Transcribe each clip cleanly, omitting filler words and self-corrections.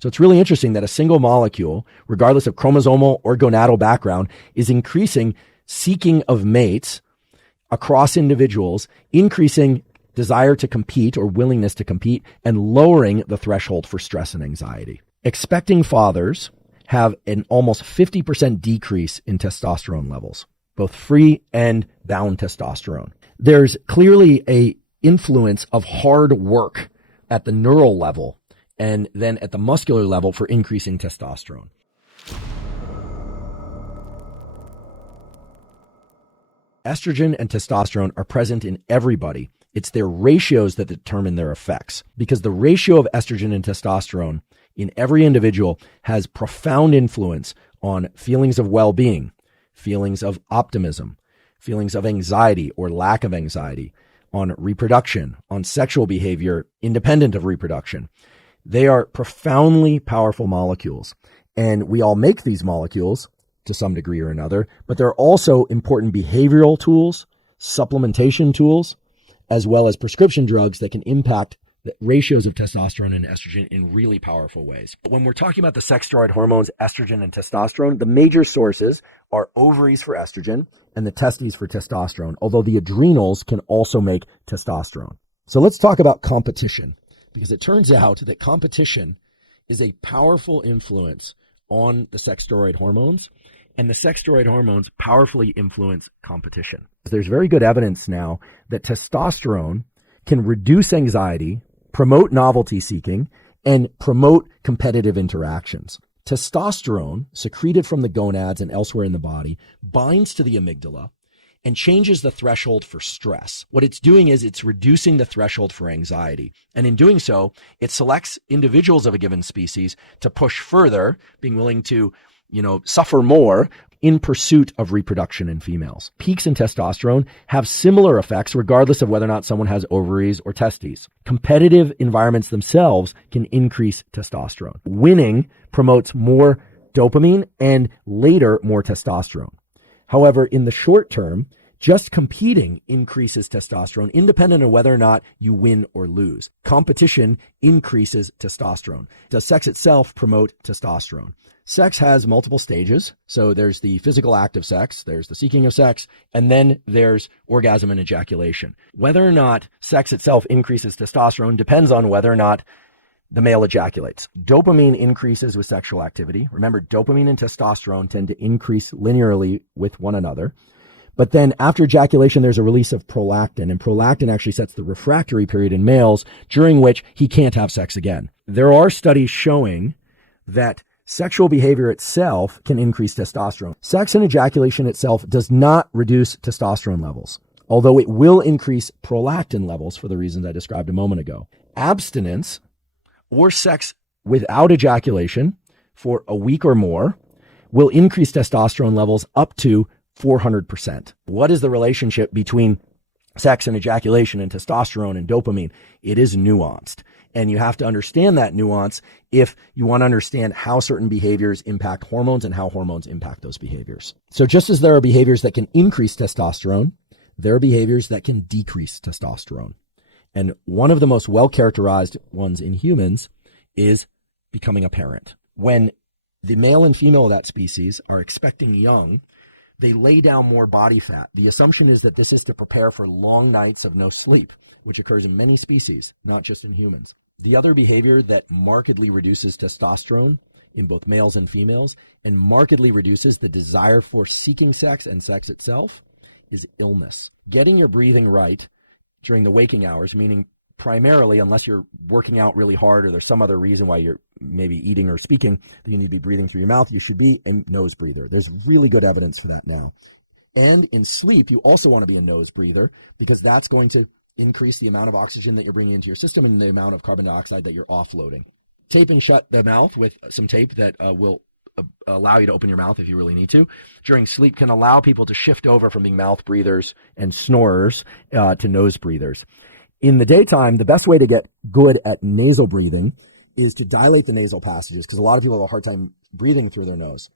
So it's really interesting that a single molecule, regardless of chromosomal or gonadal background, is increasing seeking of mates across individuals, increasing desire to compete or willingness to compete, and lowering the threshold for stress and anxiety. Expecting fathers have an almost 50% decrease in testosterone levels, both free and bound testosterone. There's clearly a influence of hard work at the neural level and then at the muscular level for increasing testosterone. Estrogen and testosterone are present in everybody. It's their ratios that determine their effects, because the ratio of estrogen and testosterone in every individual has profound influence on feelings of well-being, feelings of optimism, feelings of anxiety or lack of anxiety, on reproduction, on sexual behavior independent of reproduction. They are profoundly powerful molecules, and we all make these molecules to some degree or another, but they're also important behavioral tools, supplementation tools, as well as prescription drugs that can impact the ratios of testosterone and estrogen in really powerful ways. But when we're talking about the sex steroid hormones, estrogen and testosterone, the major sources are ovaries for estrogen and the testes for testosterone, although the adrenals can also make testosterone. So let's talk about competition, because it turns out that competition is a powerful influence on the sex steroid hormones, and the sex steroid hormones powerfully influence competition. There's very good evidence now that testosterone can reduce anxiety, promote novelty seeking, and promote competitive interactions. Testosterone, secreted from the gonads and elsewhere in the body, binds to the amygdala and changes the threshold for stress. What it's doing is it's reducing the threshold for anxiety. And in doing so, it selects individuals of a given species to push further, being willing to suffer more in pursuit of reproduction in females. Peaks in testosterone have similar effects regardless of whether or not someone has ovaries or testes. Competitive environments themselves can increase testosterone. Winning promotes more dopamine and later more testosterone. However, in the short term, just competing increases testosterone independent of whether or not you win or lose. Competition increases testosterone. Does sex itself promote testosterone? Sex has multiple stages. So there's the physical act of sex, there's the seeking of sex, and then there's orgasm and ejaculation. Whether or not sex itself increases testosterone depends on whether or not the male ejaculates. Dopamine increases with sexual activity. Remember, dopamine and testosterone tend to increase linearly with one another. But then after ejaculation, there's a release of prolactin, and prolactin actually sets the refractory period in males during which he can't have sex again. There are studies showing that sexual behavior itself can increase testosterone. Sex and ejaculation itself does not reduce testosterone levels, although it will increase prolactin levels for the reasons I described a moment ago. Abstinence or sex without ejaculation for a week or more will increase testosterone levels up to 400%. What is the relationship between sex and ejaculation and testosterone and dopamine? It is nuanced. And you have to understand that nuance if you want to understand how certain behaviors impact hormones and how hormones impact those behaviors. So just as there are behaviors that can increase testosterone, there are behaviors that can decrease testosterone. And one of the most well-characterized ones in humans is becoming a parent. When the male and female of that species are expecting young, they lay down more body fat. The assumption is that this is to prepare for long nights of no sleep, which occurs in many species, not just in humans. The other behavior that markedly reduces testosterone in both males and females and markedly reduces the desire for seeking sex and sex itself is illness. Getting your breathing right during the waking hours, meaning primarily, unless you're working out really hard or there's some other reason why you're maybe eating or speaking that you need to be breathing through your mouth, you should be a nose breather. There's really good evidence for that now. And in sleep, you also want to be a nose breather because that's going to increase the amount of oxygen that you're bringing into your system and the amount of carbon dioxide that you're offloading. Tape and shut the mouth with some tape that will allow you to open your mouth if you really need to during sleep can allow people to shift over from being mouth breathers and snorers to nose breathers. In the daytime, the best way to get good at nasal breathing is to dilate the nasal passages, because a lot of people have a hard time breathing through their nose.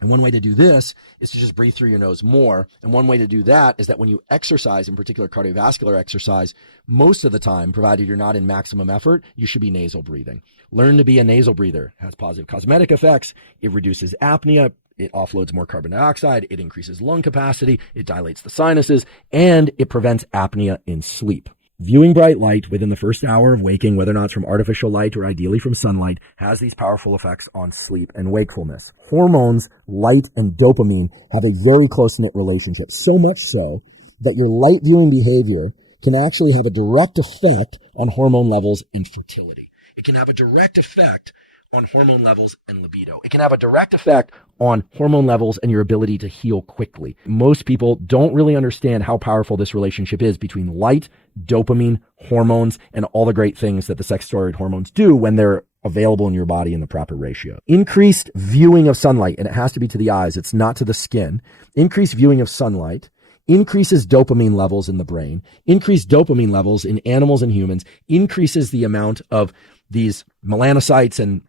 And one way to do this is to just breathe through your nose more. And one way to do that is that when you exercise, in particular cardiovascular exercise, most of the time, provided you're not in maximum effort, you should be nasal breathing. Learn to be a nasal breather. It has positive cosmetic effects. It reduces apnea. It offloads more carbon dioxide. It increases lung capacity. It dilates the sinuses, and it prevents apnea in sleep. Viewing bright light within the first hour of waking, whether or not it's from artificial light or ideally from sunlight, has these powerful effects on sleep and wakefulness. Hormones, light and dopamine have a very close-knit relationship, so much so that your light viewing behavior can actually have a direct effect on hormone levels and fertility. It can have a direct effect on hormone levels and libido. It can have a direct effect on hormone levels and your ability to heal quickly. Most people don't really understand how powerful this relationship is between light, dopamine, hormones, and all the great things that the sex steroid hormones do when they're available in your body in the proper ratio. Increased viewing of sunlight, and it has to be to the eyes, it's not to the skin. Increased viewing of sunlight increases dopamine levels in the brain. Increased dopamine levels in animals and humans increases the amount of these melanocytes and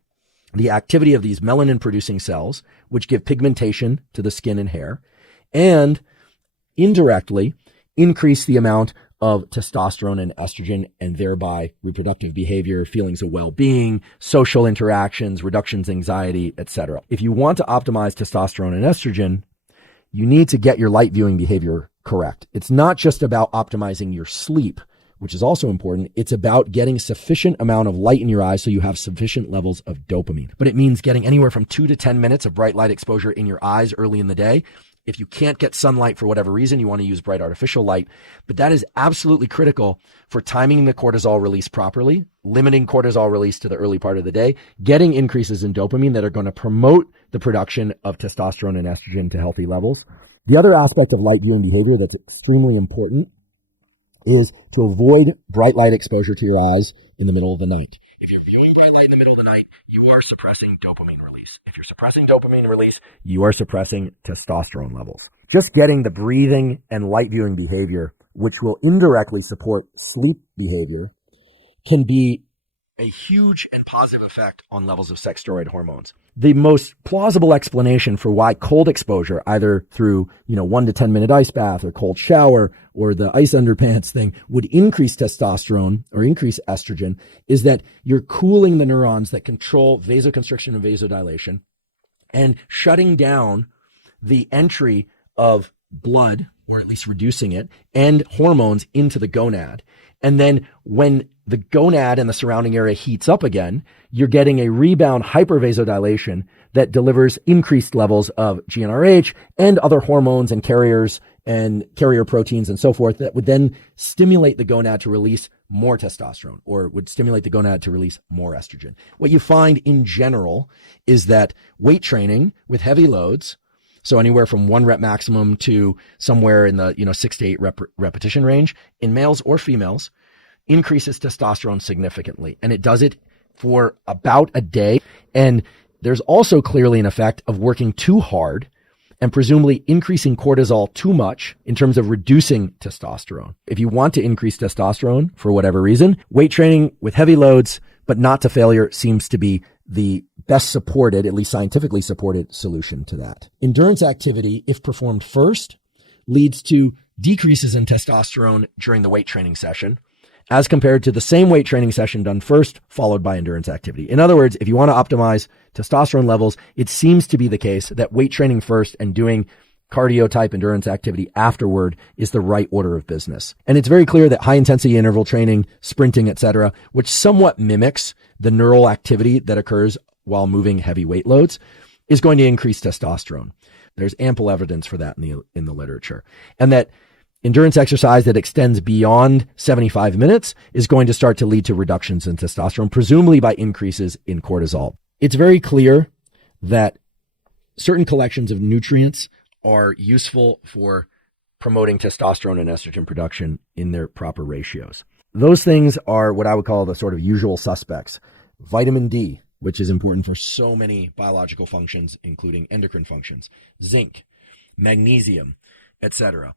the activity of these melanin-producing cells, which give pigmentation to the skin and hair, and indirectly increase the amount of testosterone and estrogen, and thereby reproductive behavior, feelings of well-being, social interactions, reductions in anxiety, etc. If you want to optimize testosterone and estrogen, you need to get your light viewing behavior correct. It's not just about optimizing your sleep, which is also important. It's about getting sufficient amount of light in your eyes so you have sufficient levels of dopamine. But it means getting anywhere from 2 to 10 minutes of bright light exposure in your eyes early in the day. If you can't get sunlight for whatever reason, you want to use bright artificial light. But that is absolutely critical for timing the cortisol release properly, limiting cortisol release to the early part of the day, getting increases in dopamine that are going to promote the production of testosterone and estrogen to healthy levels. The other aspect of light viewing behavior that's extremely important is to avoid bright light exposure to your eyes in the middle of the night. If you're viewing bright light in the middle of the night, you are suppressing dopamine release. If you're suppressing dopamine release, you are suppressing testosterone levels. Just getting the breathing and light viewing behavior, which will indirectly support sleep behavior, can be a huge and positive effect on levels of sex steroid hormones. The most plausible explanation for why cold exposure, either through 1 to 10 minute ice bath or cold shower or the ice underpants thing, would increase testosterone or increase estrogen, is that you're cooling the neurons that control vasoconstriction and vasodilation and shutting down the entry of blood, or at least reducing it, and hormones into the gonad. And then when the gonad and the surrounding area heats up again, you're getting a rebound hypervasodilation that delivers increased levels of GnRH and other hormones and carrier proteins and so forth that would then stimulate the gonad to release more testosterone, or would stimulate the gonad to release more estrogen. What you find in general is that weight training with heavy loads, so anywhere from 1 rep maximum to somewhere in the 6 to 8 repetition range in males or females, increases testosterone significantly. And it does it for about a day. And there's also clearly an effect of working too hard and presumably increasing cortisol too much in terms of reducing testosterone. If you want to increase testosterone for whatever reason, weight training with heavy loads, but not to failure, seems to be the best supported, at least scientifically supported, solution to that. Endurance activity, if performed first, leads to decreases in testosterone during the weight training session, as compared to the same weight training session done first, followed by endurance activity. In other words, if you want to optimize testosterone levels, it seems to be the case that weight training first and doing cardio type endurance activity afterward is the right order of business. And it's very clear that high intensity interval training, sprinting, etc., which somewhat mimics the neural activity that occurs while moving heavy weight loads, is going to increase testosterone. There's ample evidence for that in the literature. And that endurance exercise that extends beyond 75 minutes is going to start to lead to reductions in testosterone, presumably by increases in cortisol. It's very clear that certain collections of nutrients are useful for promoting testosterone and estrogen production in their proper ratios. Those things are what I would call the sort of usual suspects. Vitamin D, which is important for so many biological functions, including endocrine functions, zinc, magnesium, etc.